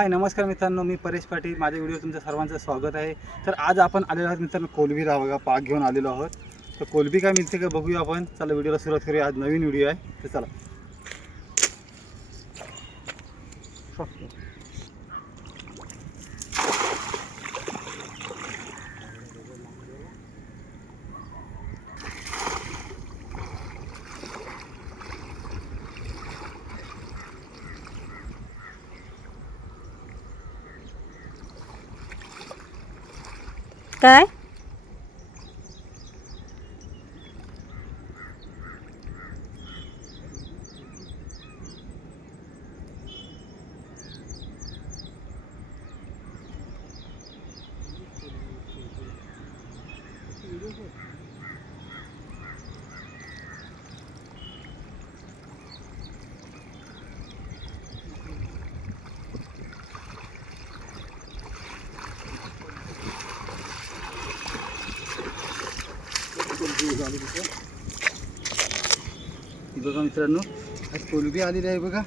हाय नमस्कार मित्रांनो, मी परेश पाटील. माझ्या व्हिडिओ तुमच्या सर्वांचं स्वागत आहे. तर आज आपण आलेलो आहोत मित्रांनो कोलंबीला. बघा पाक घेऊन आलेलो आहोत. तर कोलंबी काय मिळते का बघूया आपण. चला व्हिडिओला सुरुवात करूया. आज नवीन व्हिडिओ आहे तर चला. काय ही बघा मित्रांनो, आज कोलंबी आलेली आहे बघा.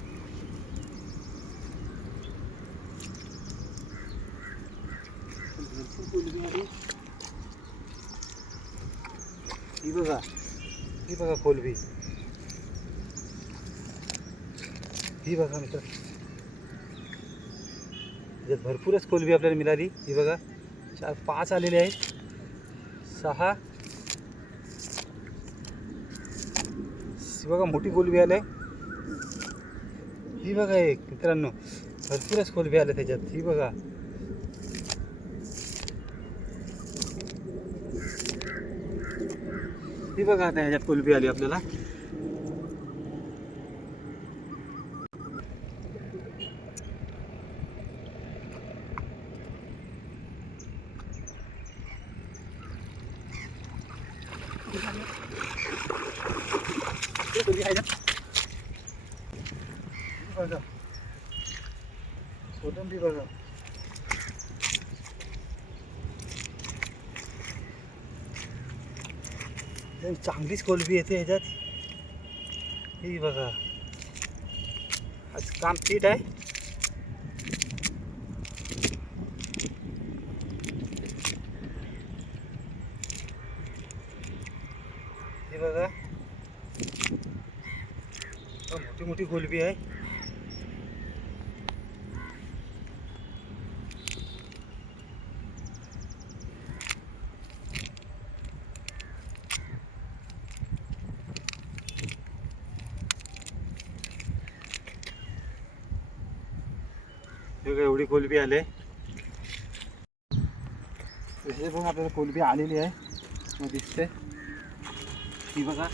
भरपूर कोलंबी आली. ही बघा कोलंबी. ही बघा मित्र, याच्यात भरपूरच कोलंबी आपल्याला मिळाली. ही बघा 4-5 आलेले आहेत. 6 बघा मोठी कोलंबी आले. ही बघा एक मित्रांनो, भरपूरच कोलंबी आले त्याच्यात. ही बघा आता ह्याच्यात कोलंबी आली आपल्याला. बघा कोलंबी बघा. चांगलीच कोलंबी येते ह्याच्यात. ही बघा, आज काम फिट आहे. ही बघा मोठी मोठी कोलंबी आहे. बघा एवढी कोलंबी आले. हे बघा आपल्याला कोलंबी आलेली आहे. मग दिसते. ही बघा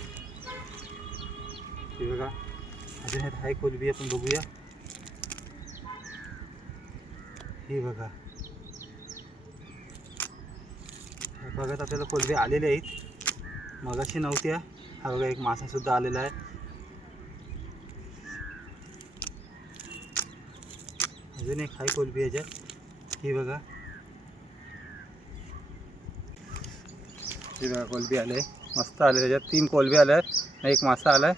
अजून ह्यात आहे कोलंबी, आपण बघूया. ही बघा, ह्या भागात आपल्याला कोलंबी आलेले आहेत. मगाशी नव्हत्या. हा बघा एक मासा सुद्धा आलेला आहे. अजून एक आहे कोलंबी ह्याच्यात. ही बघा कोलंबी आले, मस्त आले. त्याच्यात 3 कोलंबी आल्या आहेत, एक मासा आलाय.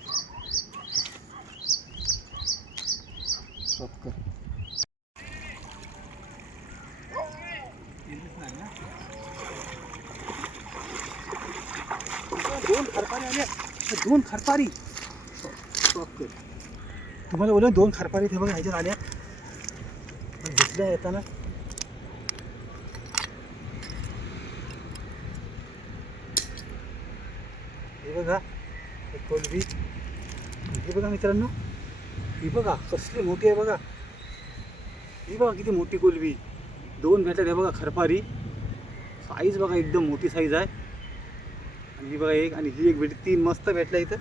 दोन खरपारी आले, 2 खरपारी. तुम्हाला बोललो 2 खरपारी ते बघा ह्याच्यात आल्या. दिसल्या येताना. हे बघा एक कोलंबी. हे बघा मित्रांनो, ही बघा कसली मोठी आहे बघा. ही बघा किती मोठी कोलंबी. 2 भेटल्यात. हे बघा खरपारी. साईज बघा एकदम मोठी साईज आहे. आणि ही बघा एक, आणि ही एक भेटली. 3 मस्त भेटल्या इथं.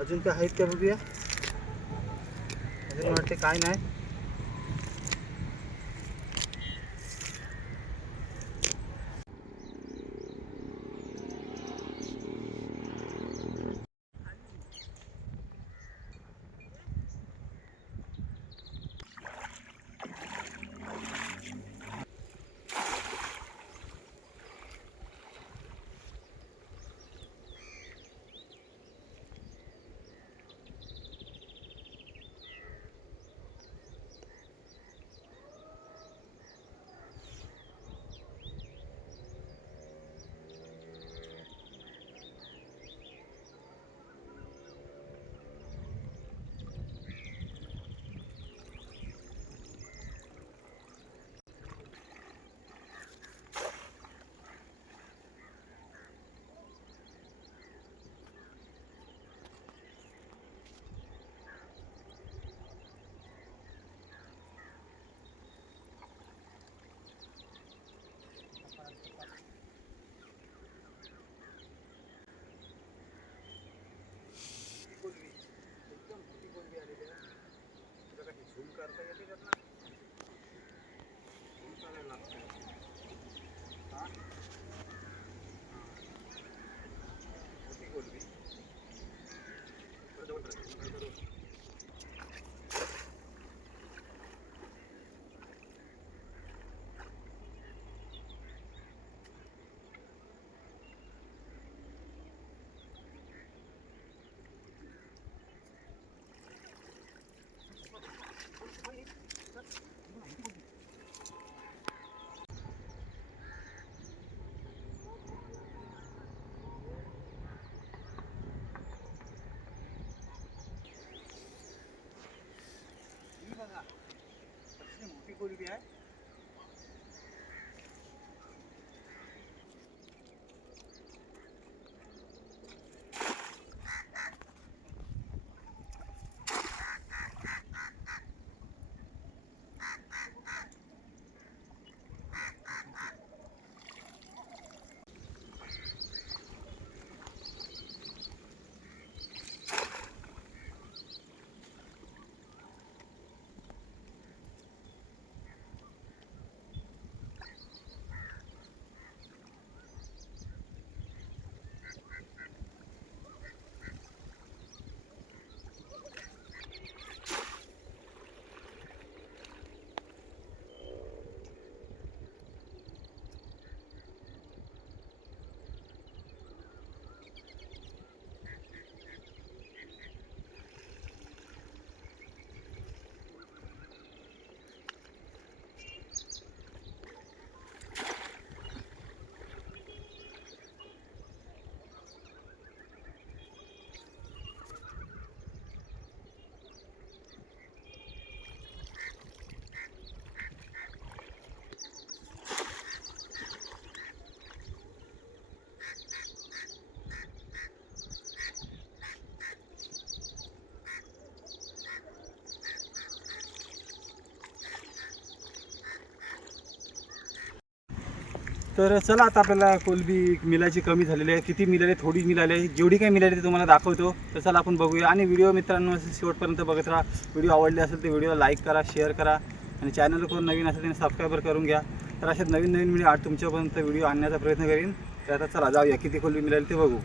अजून काय आहेत त्या बघूया. अजून वाटते काय नाही. तर चला आता आपल्याला कोलबी मिलाची कमी झालेली आहे. किती मिळाले, थोडी मिळाली, जेवढी काही मिळाली ते तुम्हाला दाखवतो. तर चला आपण बघूया. आणि व्हिडिओ मित्रांनो असं शेवटपर्यंत बघत राहा. व्हिडिओ आवडले असेल तर व्हिडिओला लाईक करा, शेअर करा आणि चॅनल कोण नवीन असेल त्याने सबस्क्राईबर करून घ्या. तर अशाच नवीन नवीन व्हिडिओ तुमच्यापर्यंत व्हिडिओ आणण्याचा प्रयत्न करीन. तर आता चला जाऊया, किती कोलबी मिळाली ते बघू.